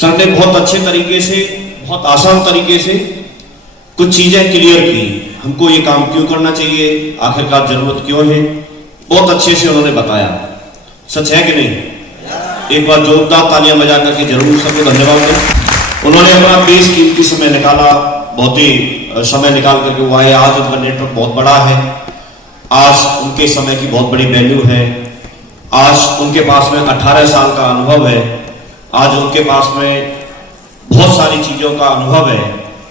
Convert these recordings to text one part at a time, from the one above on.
Sir ने बहुत अच्छे तरीके से, बहुत आसान तरीके से कुछ चीजें क्लियर की। हमको ये काम क्यों करना चाहिए, आखिरकार जरूरत क्यों है, बहुत अच्छे से उन्होंने बताया। सच है कि नहीं? एक बार जोरदार तालियां बजा करके जरूर सबको धन्यवाद दें। उन्होंने अपना बेशकीमती समय निकाला, बहुत ही समय निकाल करके वो आए। आज उनका नेटवर्क बहुत बड़ा है, आज उनके समय की बहुत बड़ी वैल्यू है। आज उनके पास में 18 साल का अनुभव है, आज उनके पास में बहुत सारी चीजों का अनुभव है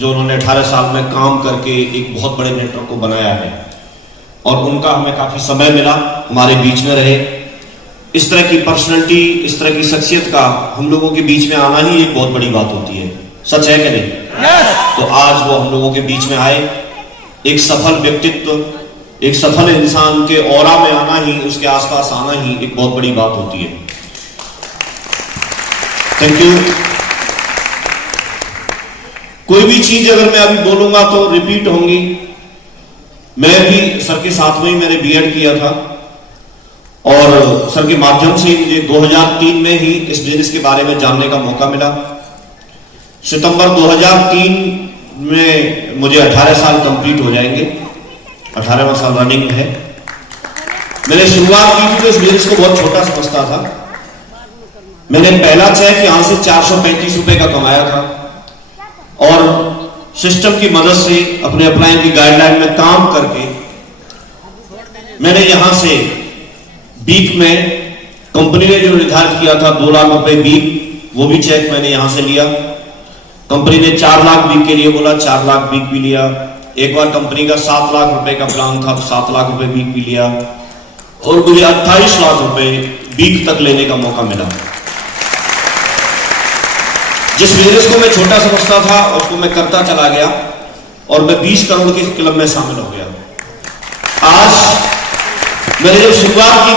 जो उन्होंने 18 साल में काम करके एक बहुत बड़े नेटवर्क को बनाया है। और उनका हमें काफी समय मिला, हमारे बीच में रहे। इस तरह की पर्सनैलिटी, इस तरह की शख्सियत का हम लोगों के बीच में आना ही एक बहुत बड़ी बात होती है। सच है कि नहीं? तो आज वो हम लोगों के बीच में आए। एक सफल व्यक्तित्व, एक सफल इंसान के ऑरा में आना ही, उसके आसपास आना ही एक बहुत बड़ी बात होती है। Thank you. कोई भी चीज अगर मैं अभी बोलूंगा तो रिपीट होंगी। मैं भी सर के साथ में ही मैंने बीएड किया था और सर के माध्यम से मुझे 2003 में ही इस बिजनेस के बारे में जानने का मौका मिला। सितंबर 2003 में मुझे 18 साल कंप्लीट हो जाएंगे, 18वां साल रनिंग है। मैंने शुरुआत की थी तो इस बिजनेस को बहुत छोटा समझता था। मैंने पहला चेक यहां से 435 रुपए का कमाया था और सिस्टम की मदद से अपने अपलाइन की गाइडलाइन में काम करके मैंने यहां से वीक में कंपनी ने जो निर्धारित किया था 2 लाख रुपए वीक, वो भी चेक मैंने यहां से लिया। कंपनी ने 4 लाख वीक के लिए बोला, 4 लाख वीक भी लिया। एक बार कंपनी का 7 लाख रुपए का प्लान था तो 7 लाख रुपए वीक भी लिया और मुझे 28 लाख रुपए वीक तक लेने का मौका मिला। जिस बिजनेस को मैं छोटा समझता था उसको मैं करता चला गया और मैं 20 करोड़ के क्लब में शामिल हो गया। आज मैंने जब शुरुआत की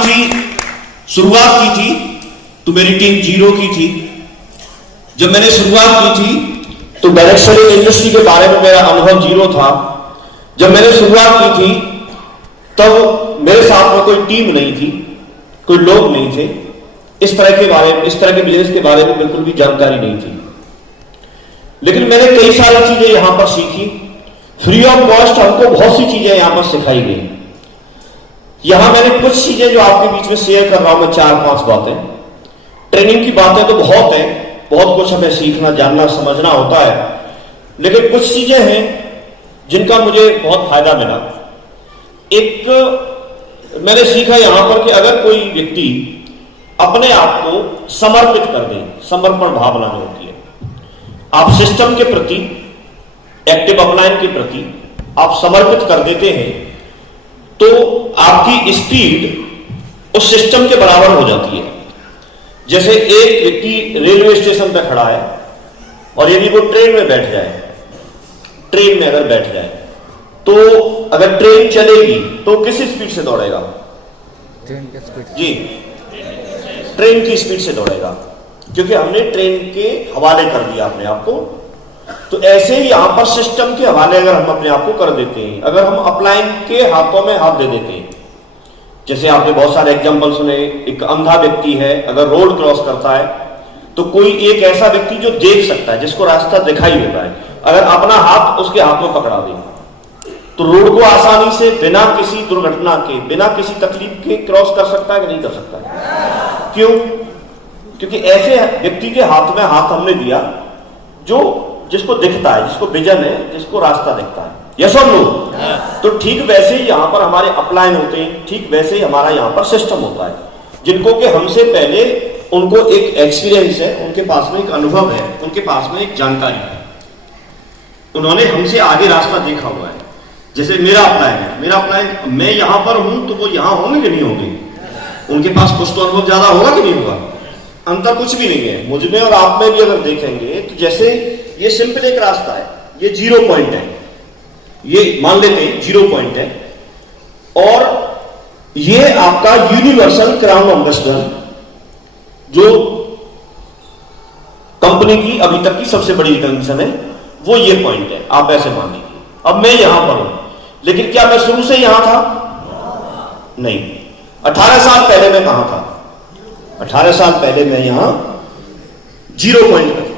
थी तो मेरी टीम 0 की थी। जब मैंने शुरुआत की थी तो डायरेक्ट सेलिंग इंडस्ट्री के बारे में मेरा अनुभव 0 था। जब मैंने शुरुआत की थी तब मेरे साथ में कोई टीम नहीं थी, कोई लोग नहीं थे। इस तरह के बिजनेस के बारे में बिल्कुल भी जानकारी नहीं थी। लेकिन मैंने कई सारी चीजें यहां पर सीखी। फ्री ऑफ कॉस्ट हमको बहुत सी चीजें यहां पर सिखाई गई। यहां मैंने कुछ चीजें जो आपके बीच में शेयर कर रहा हूं मैं, 4-5 बातें। ट्रेनिंग की बातें तो बहुत हैं, बहुत कुछ हमें सीखना, जानना, समझना होता है, लेकिन कुछ चीजें हैं जिनका मुझे बहुत फायदा मिला। एक मैंने सीखा यहां पर कि अगर कोई व्यक्ति अपने आप को समर्पित कर दे, समर्पण भावना जो होती है, आप सिस्टम के प्रति, एक्टिव अपलाइन के प्रति आप समर्पित कर देते हैं तो आपकी स्पीड उस सिस्टम के बराबर हो जाती है। जैसे एक व्यक्ति रेलवे स्टेशन पर खड़ा है और यदि वो ट्रेन में बैठ जाए, ट्रेन में अगर बैठ जाए तो अगर ट्रेन चलेगी तो किस स्पीड से दौड़ेगा? ट्रेन की स्पीड जी, ट्रेन की स्पीड से दौड़ेगा, क्योंकि हमने ट्रेन के हवाले कर दिया अपने आप को। तो ऐसे ही यहां पर सिस्टम के हवाले अगर हम अपने आप को कर देते हैं, अगर हम अपलाइन के हाथों में हाथ दे देते हैं, जैसे आपने बहुत सारे एग्जांपल सुने। एक अंधा व्यक्ति है, अगर रोड क्रॉस करता है तो कोई एक ऐसा व्यक्ति जो देख सकता है, जिसको रास्ता दिखाई देता है, अगर अपना हाथ उसके हाथ में पकड़ा दे तो रोड को आसानी से बिना किसी दुर्घटना के, बिना किसी तकलीफ के क्रॉस कर सकता है कि नहीं कर सकता है? क्यों? क्योंकि ऐसे व्यक्ति के हाथ में हाथ हमने दिया जो जिसको दिखता है, जिसको विजन है, जिसको रास्ता दिखता है। यस और नो? तो ठीक वैसे ही यहां पर हमारे अपलाइन होते हैं, ठीक वैसे ही हमारा यहां पर सिस्टम होता है, जिनको कि हमसे पहले उनको एक एक्सपीरियंस है, उनके पास में एक अनुभव है, उनके पास में एक जानकारी है, उन्होंने हमसे आगे रास्ता देखा हुआ है। जैसे मेरा अपलाइन मैं यहां पर हूं तो वो यहां होंगे कि नहीं होंगे? उनके पास कुछ तो अनुभव ज्यादा होगा कि नहीं होगा? अंतर कुछ भी नहीं है। मुझ में और आप में भी अगर देखेंगे तो जैसे ये सिंपल एक रास्ता है, ये 0 पॉइंट है, ये मान लेते हैं 0 पॉइंट है, और ये आपका यूनिवर्सल क्राउन एम्बेसडर जो कंपनी की अभी तक की सबसे बड़ी रिकॉग्निशन है, वो ये पॉइंट है। आप ऐसे मान लीजिए अब मैं यहां पर हूं, लेकिन क्या मैं शुरू से यहां था? नहीं। 18 साल पहले मैं कहां था? 18 साल पहले मैं यहां 0 पॉइंट पर था।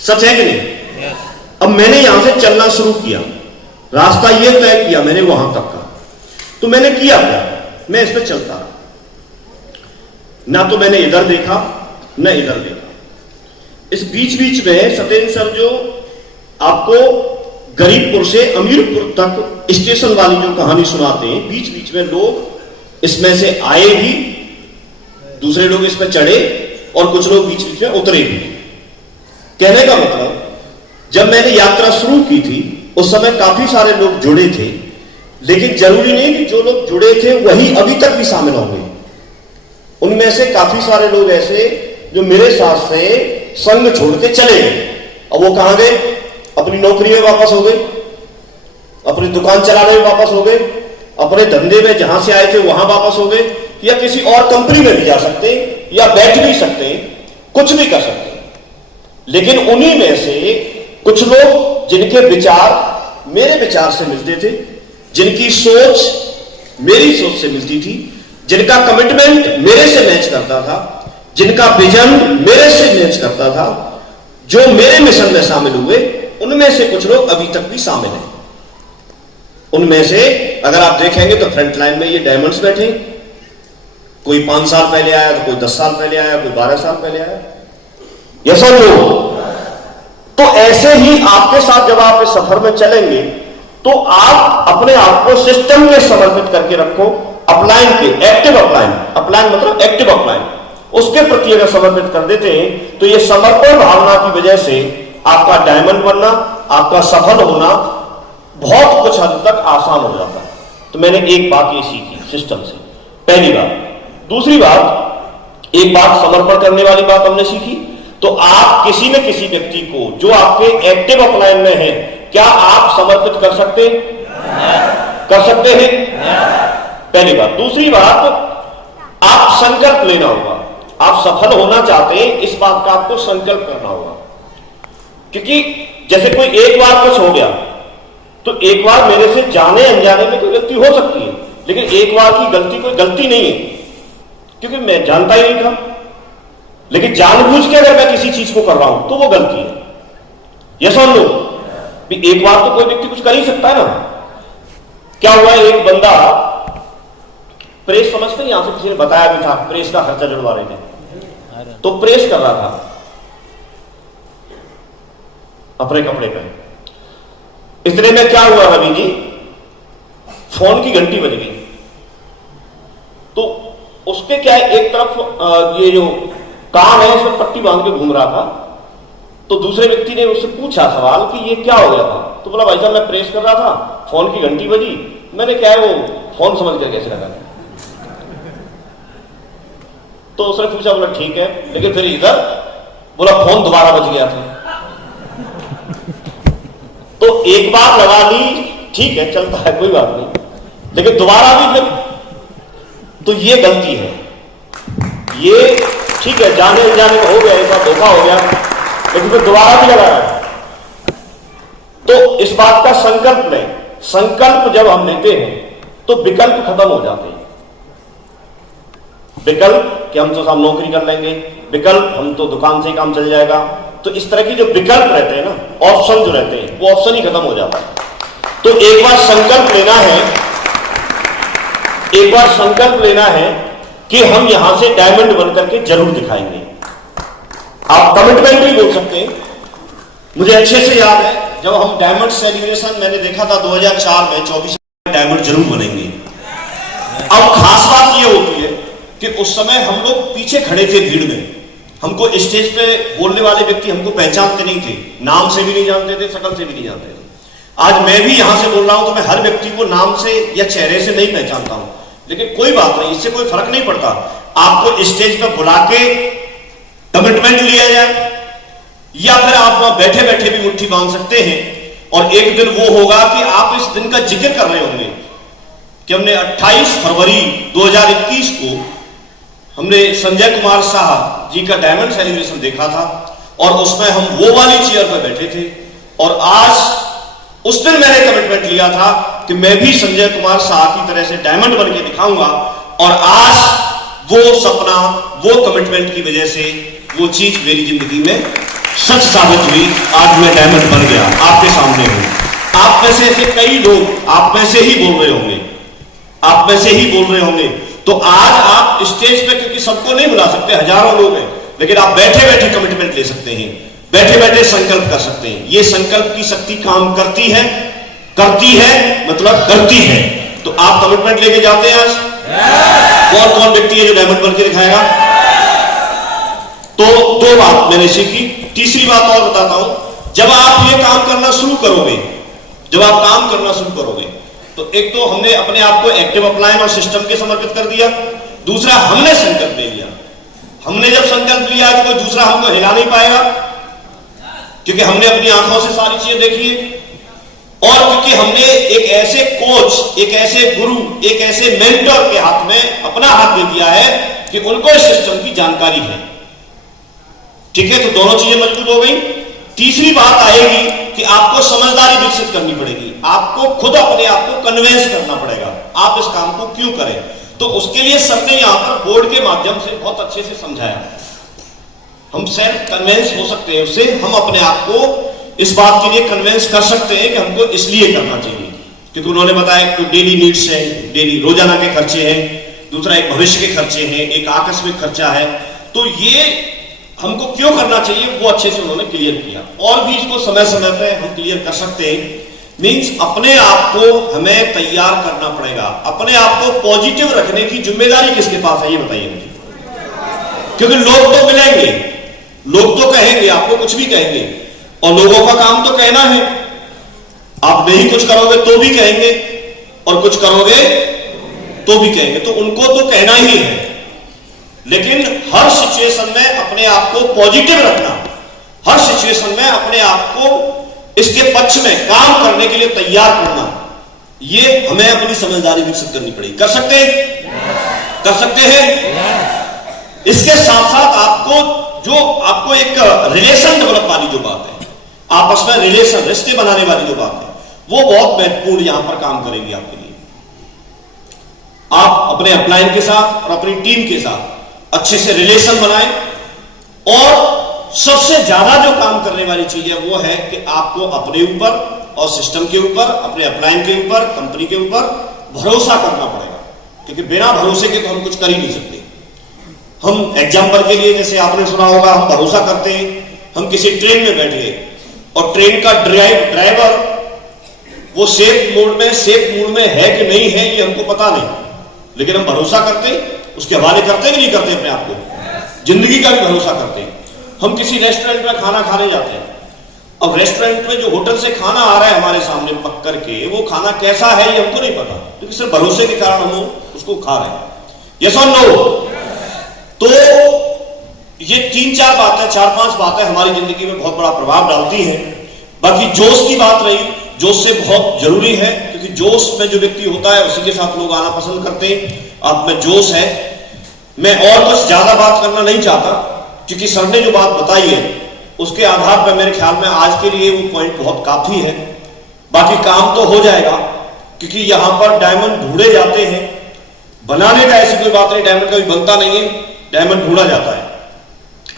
सच है कि नहीं? अब मैंने यहां से चलना शुरू किया, रास्ता ये तय किया मैंने वहां तक का, तो मैंने किया क्या, मैं इस पर चलता रहा, ना तो मैंने इधर देखा न इधर देखा। इस बीच बीच में सत्येंद्र सर जो आपको गरीबपुर से अमीरपुर तक स्टेशन वाली जो कहानी सुनाते हैं, बीच बीच में लोग इसमें से आए भी, दूसरे लोग इस पर चढ़े और कुछ लोग बीच बीच में उतरे भी। कहने का मतलब जब मैंने यात्रा शुरू की थी उस समय काफी सारे लोग जुड़े थे, लेकिन जरूरी नहीं कि जो लोग जुड़े थे वही अभी तक भी शामिल होंगे। उनमें से काफी सारे लोग ऐसे जो मेरे साथ से संघ छोड़ के चले गए। अब वो कहां गए? अपनी नौकरी में वापस हो गए, अपनी दुकान चलाने में वापस हो गए, अपने धंधे में जहां से आए थे वहां वापस हो गए, या किसी और कंपनी में भी जा सकते हैं, या बैठ भी सकते हैं, कुछ भी कर सकते हैं। लेकिन उन्हीं में से कुछ लोग जिनके विचार मेरे विचार से मिलते थे, जिनकी सोच मेरी सोच से मिलती थी, जिनका कमिटमेंट मेरे से मैच करता था, जिनका विजन मेरे से मैच करता था, जो मेरे मिशन में शामिल हुए, उनमें से कुछ लोग अभी तक भी शामिल हैं। उनमें से अगर आप देखेंगे तो फ्रंट लाइन में ये डायमंड्स बैठे, कोई 5 साल पहले आया तो कोई 10 साल पहले आया, कोई 12 साल पहले आया, ये सब लोग। तो ऐसे ही आपके साथ जब आप इस सफर में चलेंगे तो आप अपने आप को सिस्टम में समर्पित करके रखो, अपलाइन के, एक्टिव अपलाइन, अपलाइन मतलब एक्टिव अपलाइन, उसके प्रति अगर समर्पित कर देते हैं तो ये समर्पण भावना की वजह से आपका डायमंड बनना, आपका सफल होना बहुत कुछ हद तक आसान हो जाता है। तो मैंने एक बात ये सीखी सिस्टम से, पहली बात। दूसरी बात, एक बात समर्पण करने वाली बात हमने सीखी, तो आप किसी न किसी व्यक्ति को जो आपके एक्टिव अपलाइन में है, क्या आप समर्पित कर सकते हैं? कर सकते हैं? पहली बात। दूसरी बात, आप संकल्प लेना होगा। आप सफल होना चाहते हैं, इस बात का आपको संकल्प करना होगा। क्योंकि जैसे कोई एक बार कुछ हो गया तो एक बार मेरे से जाने अनजाने में कोई गलती हो सकती है, लेकिन एक बार की गलती कोई गलती नहीं है, क्योंकि मैं जानता ही नहीं था। लेकिन जानबूझ के अगर मैं किसी चीज को कर रहा हूं तो वो गलती है। ये समझ लो भी एक बार तो कोई व्यक्ति कुछ कर ही सकता है ना। क्या हुआ, एक बंदा प्रेस समझते हैं, यहां से किसी ने बताया भी था, प्रेस का खर्चा जुड़वा रहे थे, तो प्रेस कर रहा था अपने कपड़े पे। इतने में क्या हुआ रवि जी, फोन की घंटी बज गई। तो उसके क्या है, एक तरफ ये जो कान है उसमें पट्टी बांध के घूम रहा था, तो दूसरे व्यक्ति ने उससे पूछा सवाल कि ये क्या हो गया था। तो बोला भाई साहब मैं प्रेस कर रहा था, फोन की घंटी बजी, मैंने क्या है वो फोन समझ कर कैसे लगा। तो उसने पूछा, बोला ठीक है, लेकिन फिर इधर बोला फोन दोबारा बज गया था। तो एक बार लगा ली, ठीक है चलता है कोई बात नहीं, लेकिन दोबारा भी फिर, तो ये गलती है। ये ठीक है जाने अनजाने में हो गया, एक बार धोखा हो गया, लेकिन फिर दोबारा भी लगा। तो इस बात का संकल्प लें। संकल्प जब हम लेते हैं तो विकल्प खत्म हो जाते हैं। विकल्प कि हम तो साहब नौकरी कर लेंगे, विकल्प हम तो दुकान से ही काम चल जाएगा, तो इस तरह की जो विकल्प रहते हैं ना, ऑप्शन जो रहते हैं, वो ऑप्शन ही खत्म हो जाता है। तो एक बार संकल्प लेना है, एक बार संकल्प लेना है कि हम यहां से डायमंड बनकर के जरूर दिखाएंगे। आप कमिटमेंट भी बोल सकते हैं। मुझे अच्छे से याद है जब हम डायमंड सेलिब्रेशन मैंने देखा था 2004 में, 24 डायमंड जरूर बनेंगे। अब खास बात यह होती है कि उस समय हम लोग पीछे खड़े थे भीड़ में, हमको स्टेज पे बोलने वाले व्यक्ति हमको पहचानते नहीं थे, नाम से भी नहीं जानते थे, शक्ल से भी नहीं जानते थे। आज मैं भी यहां से बोल रहा हूं तो मैं हर व्यक्ति को नाम से या चेहरे से नहीं पहचानता हूं, लेकिन कोई बात नहीं, इससे कोई फर्क नहीं पड़ता। आपको स्टेज पर बुला के कमिटमेंट लिया जाए, या फिर आप वहां बैठे बैठे भी मुट्ठी बांध सकते हैं। और एक दिन वो होगा कि आप इस दिन का जिक्र कर रहे होंगे कि हमने 28 फरवरी 2021 को हमने संजय कुमार शाह जी का डायमंड सेलिब्रेशन देखा था, और उसमें हम वो वाली चेयर पर बैठे थे। और आज उस दिन मैंने कमिटमेंट लिया था कि मैं भी संजय कुमार शाह की तरह से डायमंड बन के दिखाऊंगा, और आज वो सपना, वो कमिटमेंट की वजह से वो चीज मेरी जिंदगी में सच साबित हुई। आज मैं डायमंड बन गया, आपके सामने हूं। आप में से ऐसे कई लोग आप में से ही बोल रहे होंगे, आप में से ही बोल रहे होंगे। तो आज आप स्टेज पे, क्योंकि सबको नहीं बुला सकते, हजारों लोग हैं, लेकिन आप बैठे बैठे कमिटमेंट ले सकते हैं, बैठे बैठे संकल्प कर सकते हैं। ये संकल्प की शक्ति काम करती है, करती है मतलब करती है। तो आप कमिटमेंट लेके जाते हैं आज? कौन कौन व्यक्ति है जो डायमंड बन के दिखाएगा? तो दो बात मैंने सीखी। तीसरी बात और बताता हूं, जब आप ये काम करना शुरू करोगे, जब आप काम करना शुरू करोगे, तो एक तो हमने अपने आप को एक्टिव अपलाइन और सिस्टम के समर्पित कर दिया। दूसरा, हमने संकल्प ले लिया। हमने जब संकल्प लिया तो कोई दूसरा हमको हिला नहीं पाएगा, क्योंकि हमने अपनी आंखों से सारी चीजें देखी है। और क्योंकि हमने एक ऐसे कोच, एक ऐसे गुरु, एक ऐसे मेंटर के हाथ में अपना हाथ दे दिया है कि उनको इस सिस्टम की जानकारी है। ठीक है, तो दोनों चीजें मजबूत हो गई। तीसरी बात आएगी कि आपको समझदारी विकसित करनी पड़ेगी। आपको खुद अपने आप को कन्विंस करना पड़ेगा आप इस काम को क्यों करें। तो उसके लिए सर ने यहां पर बोर्ड के माध्यम से बहुत अच्छे से समझाया। हम सेल्फ कन्विंस हो सकते हैं उससे, हम अपने आप को इस बात के लिए कन्विंस कर सकते हैं कि हमको इसलिए करना चाहिए क्योंकि उन्होंने बताया कि डेली नीड्स है, डेली रोजाना के खर्चे हैं, दूसरा एक भविष्य के खर्चे हैं, एक आकस्मिक खर्चा है। तो ये हमको क्यों करना चाहिए वो अच्छे से उन्होंने क्लियर किया। और भी इसको समय समय पे हम क्लियर कर सकते हैं। मींस अपने आप को हमें तैयार करना पड़ेगा। अपने आप को पॉजिटिव रखने की जिम्मेदारी किसके पास है ये बताइए मुझे, क्योंकि लोग तो मिलेंगे, लोग तो कहेंगे, आपको कुछ भी कहेंगे, और लोगों का काम तो कहना है। आप नहीं कुछ करोगे तो भी कहेंगे, और कुछ करोगे तो भी कहेंगे, तो उनको तो कहना ही है। लेकिन हर सिचुएशन में अपने आप को पॉजिटिव रखना, हर सिचुएशन में अपने आप को इसके पक्ष में काम करने के लिए तैयार करना, ये हमें अपनी समझदारी विकसित करनी पड़ेगी। कर सकते हैं? कर सकते हैं। इसके साथ साथ आपको एक रिलेशन डेवलप वाली जो बात है, आपस में रिलेशन, रिश्ते बनाने वाली जो बात है, वो बहुत महत्वपूर्ण यहां पर काम करेगी आपके लिए। आप अपने अपलाइन के साथ और अपनी टीम के साथ अच्छे से रिलेशन बनाएं। और सबसे ज्यादा जो काम करने वाली चीज है वो है कि आपको अपने ऊपर और सिस्टम के ऊपर, अपने अपलाइन के ऊपर, कंपनी के ऊपर भरोसा करना पड़ेगा, क्योंकि बिना भरोसे के तो हम कुछ कर ही नहीं सकते। हम एग्जाम्पल के लिए, जैसे आपने सुना होगा, हम भरोसा करते हैं, हम किसी ट्रेन में बैठ गए और ट्रेन का ड्राइवर वो सेफ मूड में है कि नहीं है ये हमको पता नहीं, लेकिन हम भरोसा करते हैं, उसके हवाले करते हैं कि नहीं करते अपने आप को, जिंदगी का भी भरोसा करते हैं। हम किसी रेस्टोरेंट में खाना खाने जाते हैं, अब रेस्टोरेंट में जो होटल से खाना आ रहा है हमारे सामने पक करके, वो खाना कैसा है ये हमको नहीं पता, क्योंकि सिर्फ भरोसे के कारण हम उसको खा रहे हैं। यस और नो? तो ये 3-4 बातें, 4-5 बातें हमारी जिंदगी में बहुत बड़ा प्रभाव डालती हैं। बाकी जोश की बात रही, जोश से बहुत जरूरी है, क्योंकि जोश में जो व्यक्ति होता है उसी के साथ लोग आना पसंद करते हैं। आप में जोश है। मैं और कुछ ज्यादा बात करना नहीं चाहता, क्योंकि सर ने जो बात बताई है उसके आधार पर मेरे ख्याल में आज के लिए वो पॉइंट बहुत काफी है। बाकी काम तो हो जाएगा, क्योंकि यहां पर डायमंड ढूंढे जाते हैं। बनाने का ऐसी कोई बात नहीं, डायमंड कभी बनता नहीं है, डायमंड ढूंढा जाता है।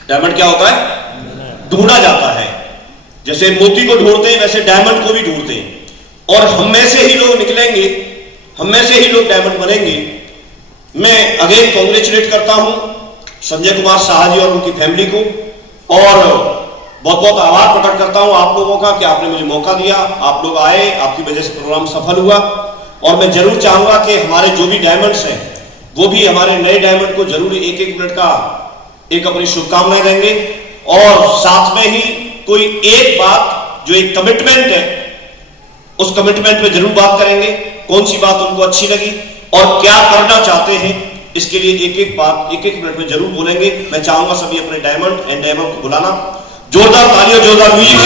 डायमंड क्या होता है? ढूंढा जाता है। जैसे मोती को ढूंढते हैं वैसे डायमंड को भी ढूंढते हैं, और हम में से ही लोग निकलेंगे, हम में से ही लोग डायमंड बनेंगे। मैं अगेन कॉन्ग्रेचुलेट करता हूं संजय कुमार शाह जी और उनकी फैमिली को, और बहुत बहुत आभार प्रकट करता हूं आप लोगों का कि आपने मुझे मौका दिया, आप लोग आए, आपकी वजह से प्रोग्राम सफल हुआ। और मैं जरूर चाहूंगा कि हमारे जो भी डायमंड्स हैं वो भी हमारे नए डायमंड को जरूर 1-1 मिनट का एक अपनी शुभकामनाएं देंगे, और साथ में ही कोई एक बात जो एक कमिटमेंट है उस कमिटमेंट पे जरूर बात करेंगे, कौन सी बात उनको अच्छी लगी और क्या करना चाहते हैं, इसके लिए 1-1 बात 1-1 मिनट में जरूर बोलेंगे। मैं चाहूंगा सभी अपने डायमंड एंड डायमंड को बुलाना। जोरदार ताली और जोरदार म्यूजिक।